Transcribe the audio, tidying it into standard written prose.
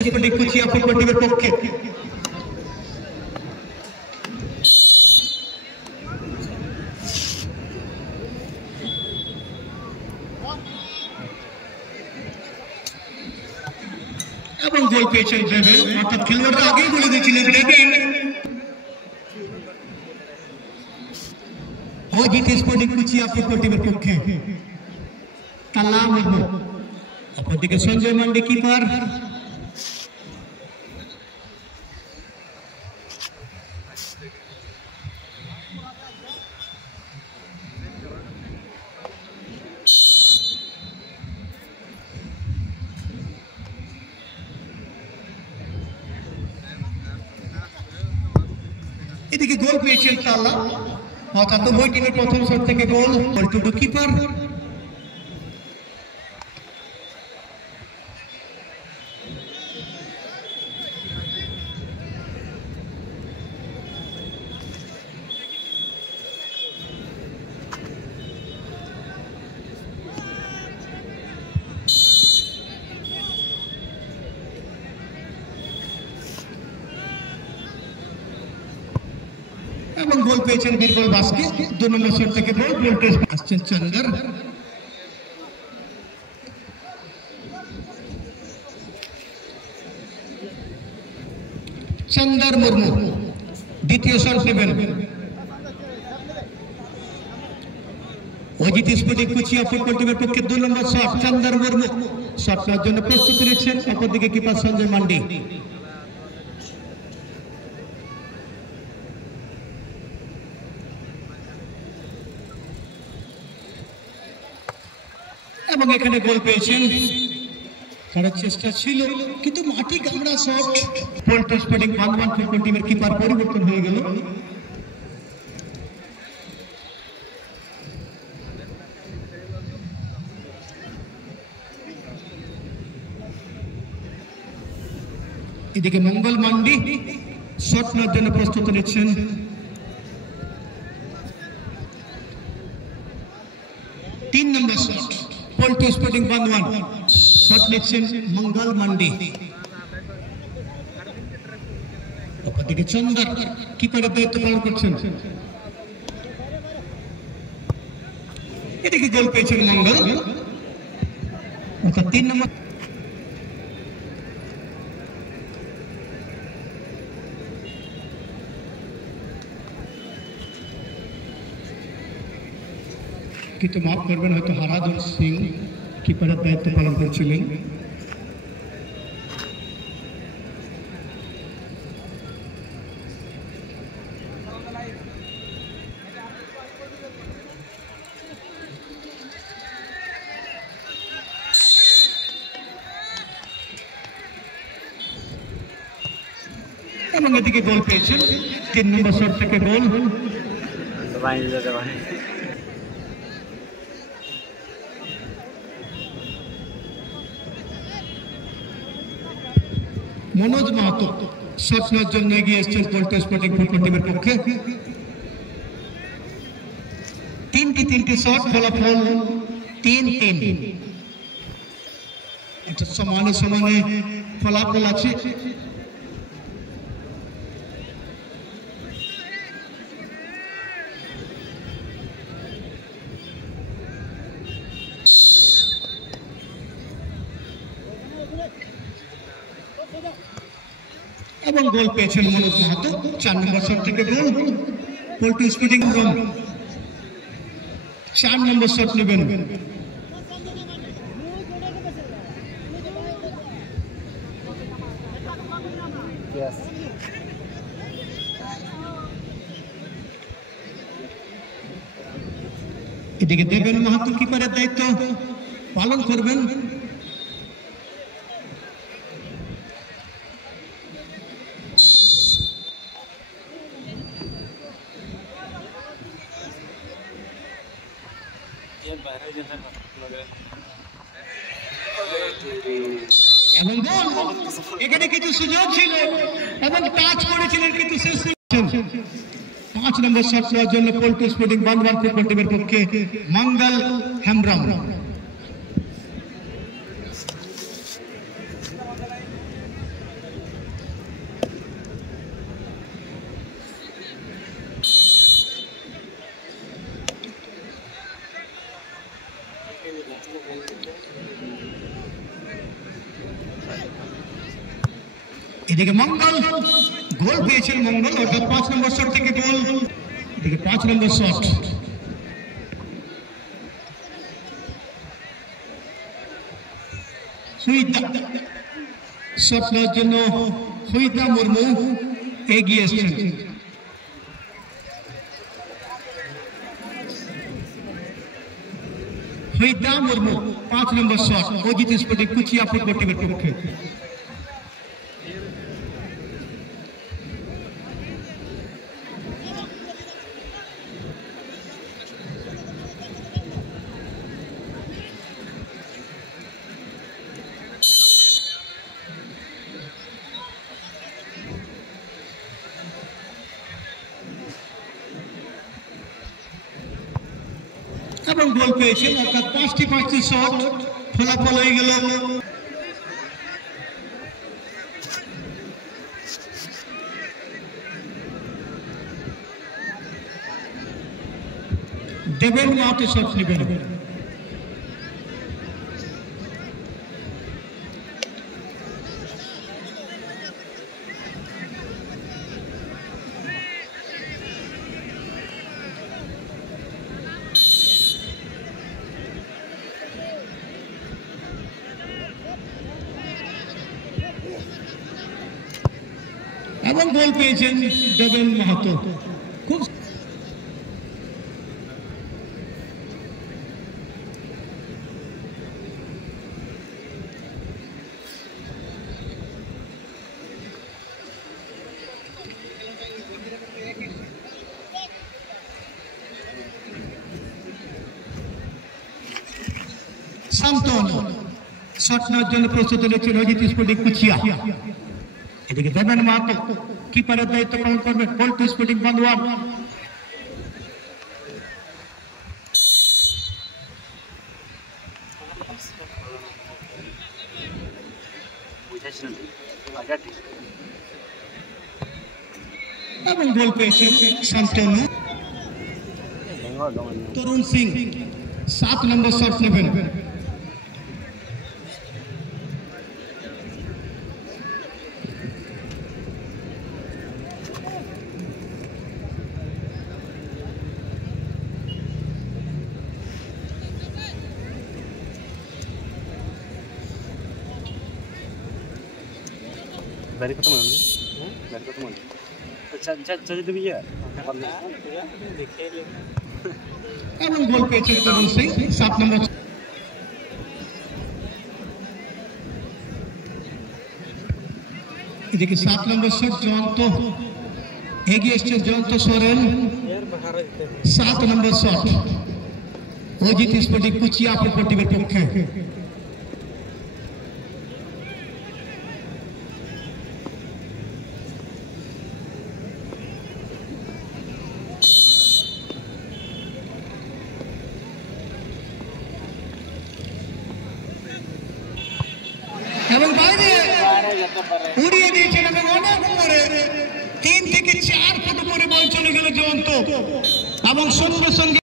কুচিয়া ফুটবল টিমের পক্ষে এবং গোল পেয়েছেন ড্রেভেল, অর্থাৎ খেলোয়াড়রা আগেই বলে দিয়েছিলেন ড্রেভেল অজিত স্পোর্টিং কুচিয়া ফুটবল টিমের পক্ষে তালা মুর্মু, অপরদিকে সঞ্জয় মান্ডি কিপার। এদিকে গোল পেয়েছেন তালা, অর্থাৎ উভয় টিমের প্রথম শট থেকে গোল। টুডু কিপার এবং গোল পেয়েছেন বীরবল বাস্কে। 2 নম্বর শট থেকে গোল। গোলটেস আসছেন চন্দর মুর্মু দ্বিতীয় শট নেবেন। অজিত স্পোর্টিং কুচিয়া ফুটবল টিমের পক্ষে 2 নম্বর শট। চন্দর মুর্মু শট নেওয়ার জন্য প্রস্তুতি নিচ্ছেন, অপরদিকে কিপার সঞ্জয় মান্ডি। এবং এখানে গোল পেয়েছেন, করার চেষ্টা ছিল কিন্তু মাটি গামড়া শট। পোল্টো স্পোর্টিং বান্দওয়ান ফুটবল টিমের কিপার পরিবর্তন হয়ে গেল। এদিকে মঙ্গল মান্ডি শট নেওয়ার জন্য প্রস্তুতি নিচ্ছেন। তিন নম্বর শট পোল্টো স্পোর্টিং বান্দওয়ান, শট নিচ্ছেন মঙ্গল মান্ডি। অপরদিকে চন্দর কিপারের দায়িত্ব পালন করছেন। এদিকে গোল পেয়েছেন মঙ্গল, অর্থাৎ 3 নম্বর। কিন্তু মাফ করবেন, হয়তো হারাধন সিং কিপারের দায়িত্ব পালন করছিলেন। এবং এদিকে গোল পেয়েছেন, 3 নম্বর শট থেকে গোল। মনোজ মাহাতো শট নেওয়ার জন্য এগিয়ে এসেছেন পোল্টো স্পোর্টিং ফুটবল টিমের পক্ষে। 3টি শট, ফলাফল 3-3। এটা সমানে ফলাফল আছে। এবং গোল পেয়েছেন মনোজ মাহাতো, 4 নম্বর শট থেকে গোল। পোল্টো স্পোর্টিং 4 নম্বর শট নেবেন। এদিকে দেবেন মাহাতো কিপারের দায়িত্ব পালন করবেন। এবং গোল, এখানে কিছু সুযোগ ছিল এবং টাচ করেছিলেন কিন্তু শেষ 5 নম্বর শট নেওয়ার জন্য পোল্টো স্পোর্টিং বান্দওয়ান ফুটবল টিমের পক্ষে মঙ্গল হেমব্রম। এদিকে মঙ্গল গোল পেয়েছেন মঙ্গল, অর্থাৎ 5 নম্বর শট থেকে গোল। এদিকে 5 নম্বর শট। শট নেওয়ার জন্য হুইতা মুর্মু এগিয়ে এসেছেন। হুইতা মুর্মু 5 নম্বর শট, অজিত স্পোর্টিং কুচিয়া ফুটবল টিমের পক্ষে। এবং গোল পেয়েছেন, অর্থাৎ 5টি শট ফলাফল হয়ে গেল। দেবেন মাহাতো শট নেবেন। এবং গোল পেয়েছেন দেবেন মাহাতো। খুব শান্তনু শট নেওয়ার জন্য প্রস্তুত হয়েছে অজিত স্পোর্টিং কুচিয়া। এদিকে দেবেন মাহাতো কিপারের দায়িত্ব পালন করবেন পল্টু স্পোর্টিং বান্দোয়ান। এবং গোল পেয়েছেন শান্তনু। তরুণ সিং 7 নম্বর শট নেবেন। Dari ketemu lagi? Dari ketemu lagi? Jadi tu biar. এবং গোল পেয়েছেন তরুণ সিং 7 নম্বর। এদিকে 7 নম্বর শট জয়ন্ত এগিয়ে এসছেন, জয়ন্ত সোরেন 7 নম্বর শট, অজিত স্পোর্টিং কুচিয়া ফুটবল টিমের পক্ষে। এবং বাইরে উড়িয়ে দিয়েছেন এবং অনেক উপরে 3 থেকে 4 ফুট উপরে বল চলে গেল জয়ন্ত এবং সঙ্গে সঙ্গে